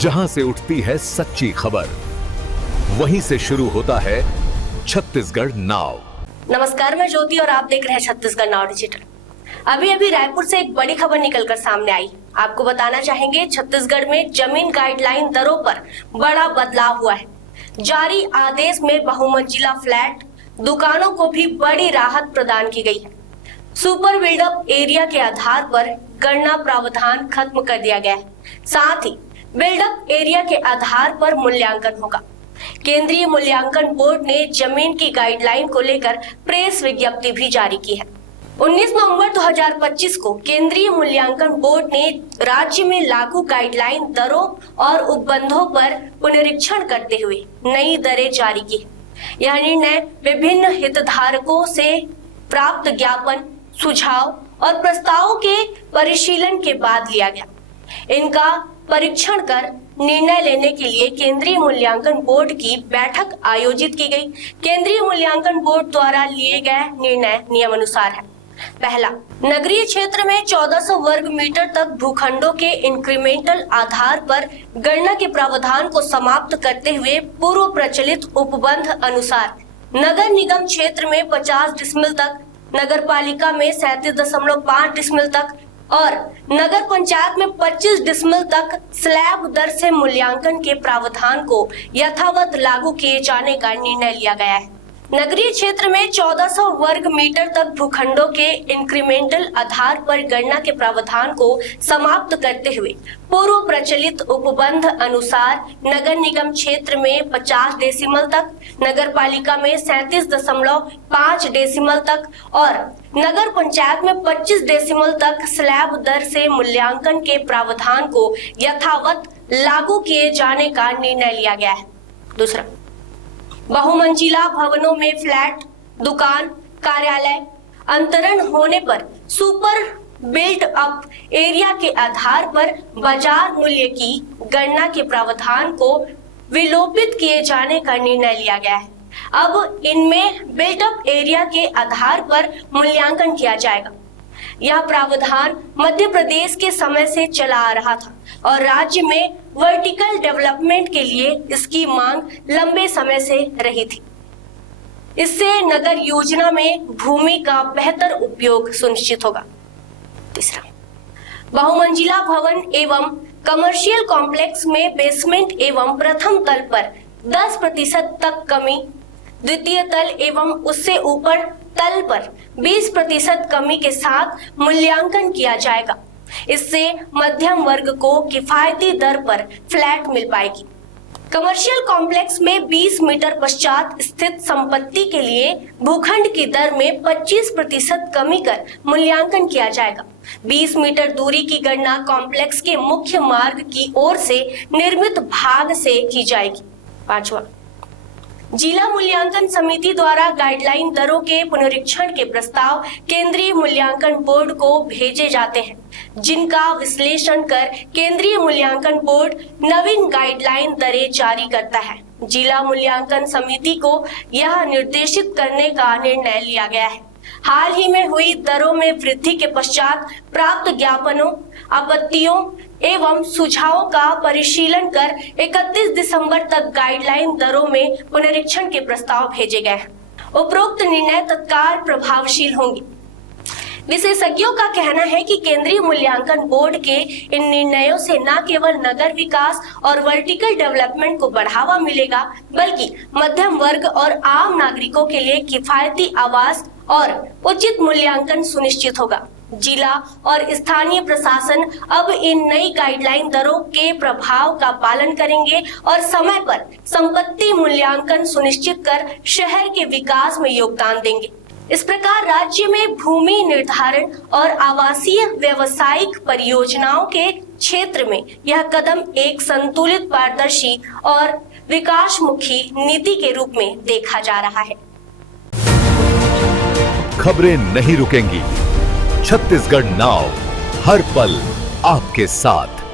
जहां से उठती है सच्ची खबर, वहीं से शुरू होता है छत्तीसगढ़ नाव। नमस्कार, मैं ज्योति और आप देख रहे हैं छत्तीसगढ़ नाव डिजिटल। अभी अभी रायपुर से एक बड़ी खबर निकलकर सामने आई। आपको बताना चाहेंगे, छत्तीसगढ़ में जमीन गाइडलाइन दरों पर बड़ा बदलाव हुआ है। जारी आदेश में बहुमंजिला फ्लैट दुकानों को भी बड़ी राहत प्रदान की गई है। सुपर बिल्डअप एरिया के आधार पर गणना प्रावधान खत्म कर दिया गया है। साथ ही बिल्डअप एरिया के आधार पर मूल्यांकन होगा। केंद्रीय मूल्यांकन बोर्ड ने जमीन की गाइडलाइन को लेकर प्रेस विज्ञप्ति भी जारी की है। 19 नवंबर 2025 को केंद्रीय मूल्यांकन बोर्ड ने राज्य में लागू गाइडलाइन दरों और उपबंधों पर पुनरीक्षण करते हुए नई दरें जारी की है। यह निर्णय विभिन्न हितधारकों से प्राप्त ज्ञापन, सुझाव और प्रस्तावों के परिशीलन के बाद लिया गया। इनका परीक्षण कर निर्णय लेने के लिए केंद्रीय मूल्यांकन बोर्ड की बैठक आयोजित की गई। केंद्रीय मूल्यांकन बोर्ड द्वारा लिए गए निर्णय नियमानुसार है। पहला, नगरीय क्षेत्र में 1400 वर्ग मीटर तक भूखंडों के इंक्रीमेंटल आधार पर गणना के प्रावधान को समाप्त करते हुए पूर्व प्रचलित उपबंध अनुसार नगर निगम क्षेत्र में 50 डिसमिल तक, नगर पालिका में 37.5 डिसमिल तक और नगर पंचायत में 25 डिसमिल तक स्लैब दर से मूल्यांकन के प्रावधान को यथावत लागू किए जाने का निर्णय लिया गया है। नगरीय क्षेत्र में 1400 वर्ग मीटर तक भूखंडों के इंक्रीमेंटल आधार पर गणना के प्रावधान को समाप्त करते हुए पूर्व प्रचलित उपबंध अनुसार नगर निगम क्षेत्र में 50 डेसिमल तक, नगर पालिका में 37.5 डेसिमल तक और नगर पंचायत में 25 डेसिमल तक स्लैब दर से मूल्यांकन के प्रावधान को यथावत लागू किए जाने का निर्णय लिया गया है। दूसरा, बहुमंजिला भवनों में फ्लैट, दुकान, कार्यालय अंतरण होने पर सुपर बिल्ट अप एरिया के आधार पर बाजार मूल्य की गणना के प्रावधान को विलोपित किए जाने का निर्णय लिया गया है। अब इनमें बिल्ट अप एरिया के आधार पर मूल्यांकन किया जाएगा। यह प्रावधान मध्य प्रदेश के समय से चला आ रहा था और राज्य में वर्टिकल डेवलपमेंट के लिए इसकी मांग लंबे समय से रही थी। इससे नगर योजना में भूमि का बेहतर उपयोग सुनिश्चित होगा। तीसरा, बहुमंजिला भवन एवं कमर्शियल कॉम्प्लेक्स में बेसमेंट एवं प्रथम तल पर 10% तक कमी, द्वितीय तल एवं उससे ऊपर तल पर 20% कमी के साथ मूल्यांकन किया जाएगा। इससे मध्यम वर्ग को किफायती दर पर फ्लैट मिल पाएगी। कमर्शियल कॉम्प्लेक्स में 20 मीटर पश्चात स्थित संपत्ति के लिए भूखंड की दर में 25% कमी कर मूल्यांकन किया जाएगा। 20 मीटर दूरी की गणना कॉम्प्लेक्स के मुख्य मार्ग की ओर से निर्मित भाग से की जाएगी। पांचवा, जिला मूल्यांकन समिति द्वारा गाइडलाइन दरों के पुनरीक्षण के प्रस्ताव केंद्रीय मूल्यांकन बोर्ड को भेजे जाते हैं, जिनका विश्लेषण कर केंद्रीय मूल्यांकन बोर्ड नवीन गाइडलाइन दरें जारी करता है। जिला मूल्यांकन समिति को यह निर्देशित करने का निर्णय लिया गया है। हाल ही में हुई दरों में वृद्धि के पश्चात प्राप्त ज्ञापनों, आपत्तियों एवं सुझावों का परिशीलन कर 31 दिसंबर तक गाइडलाइन दरों में पुनरीक्षण के प्रस्ताव भेजे गए हैं। उपरोक्त निर्णय तत्काल प्रभावशील होंगे। विशेषज्ञों का कहना है कि केंद्रीय मूल्यांकन बोर्ड के इन निर्णयों से न केवल नगर विकास और वर्टिकल डेवलपमेंट को बढ़ावा मिलेगा, बल्कि मध्यम वर्ग और आम नागरिकों के लिए किफायती आवास और उचित मूल्यांकन सुनिश्चित होगा। जिला और स्थानीय प्रशासन अब इन नई गाइडलाइन दरों के प्रभाव का पालन करेंगे और समय पर संपत्ति मूल्यांकन सुनिश्चित कर शहर के विकास में योगदान देंगे। इस प्रकार राज्य में भूमि निर्धारण और आवासीय व्यावसायिक परियोजनाओं के क्षेत्र में यह कदम एक संतुलित, पारदर्शी और विकासमुखी नीति के रूप में देखा जा रहा है। खबरें नहीं रुकेंगी। छत्तीसगढ़ नाव हर पल आपके साथ।